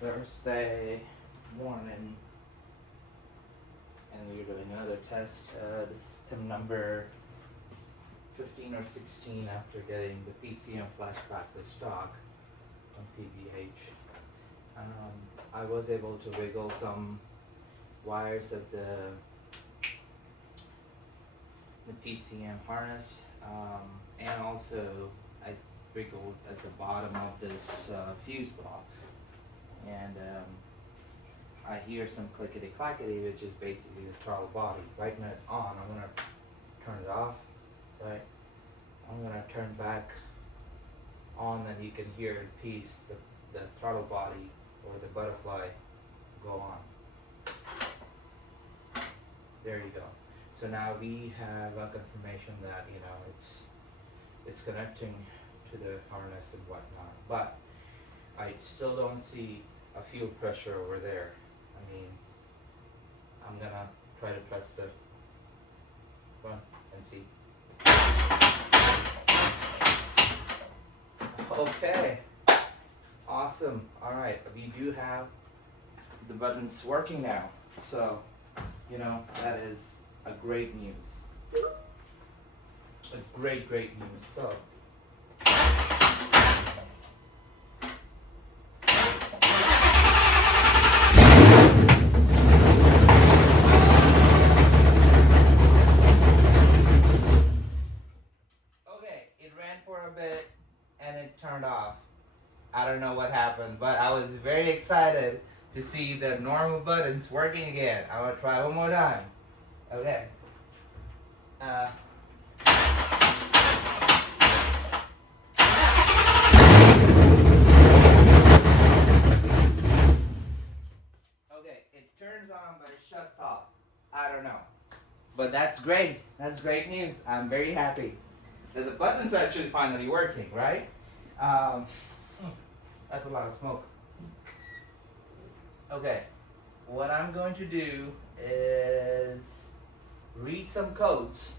Thursday morning, and we're doing another test. This is TIM number 15 or 16 after getting the PCM flashback to stock on PVH. I was able to wiggle some wires of the PCM harness, and also I wiggled at the bottom of this fuse box, and I hear some clickety clackety, which is basically the throttle body. Right now it's on. I'm gonna turn it off. Right, I'm gonna turn back on, and you can hear in peace the throttle body or the butterfly go on. There you go. So now we have a confirmation that it's connecting to the harness and whatnot, but I still don't see a fuel pressure over there. I mean, I'm gonna try to press the button and see. Okay, awesome. All right, we do have the buttons working now, so that is a great news. A great news. So okay, it ran for a bit and it turned off. I don't know what happened, but I was very excited to see the normal buttons working again. I'm gonna try one more time. Okay. Okay, it turns on, but it shuts off. I don't know. But that's great. That's great news. I'm very happy that the buttons are actually finally working, right? That's a lot of smoke. Okay, what I'm going to do is read some codes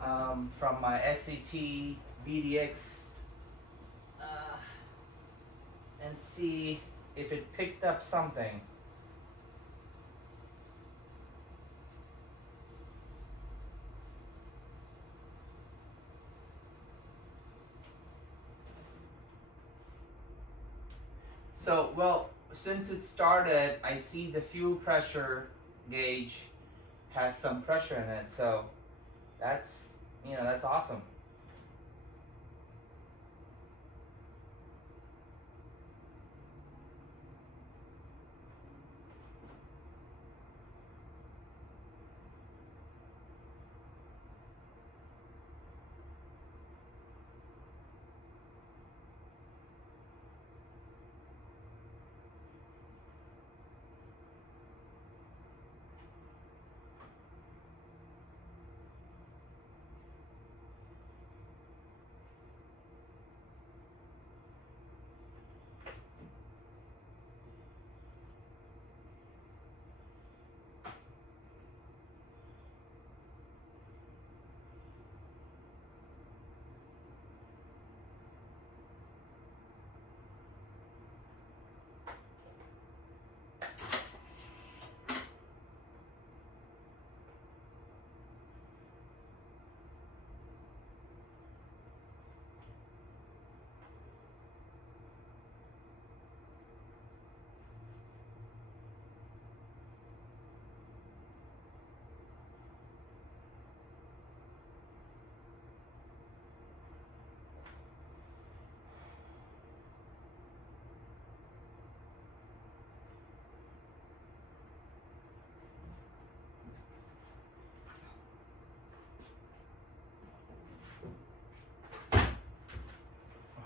from my SCT BDX and see if it picked up something. So, well, since it started, I see the fuel pressure gauge has some pressure in it, so that's awesome.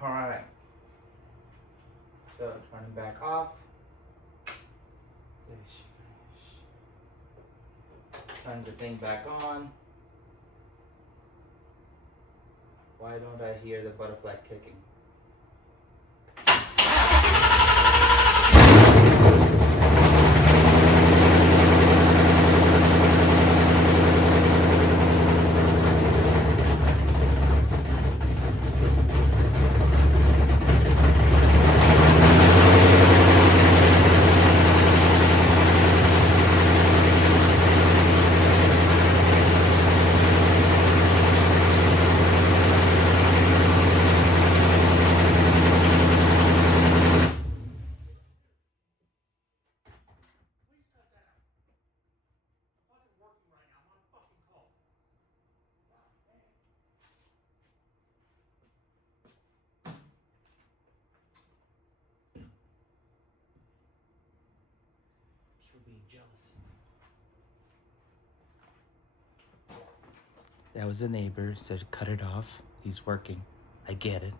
Alright. So turn it back off. Turn the thing back on. Why don't I hear the butterfly kicking? be jealous. That was a neighbor, so to cut it off. He's working. I get it.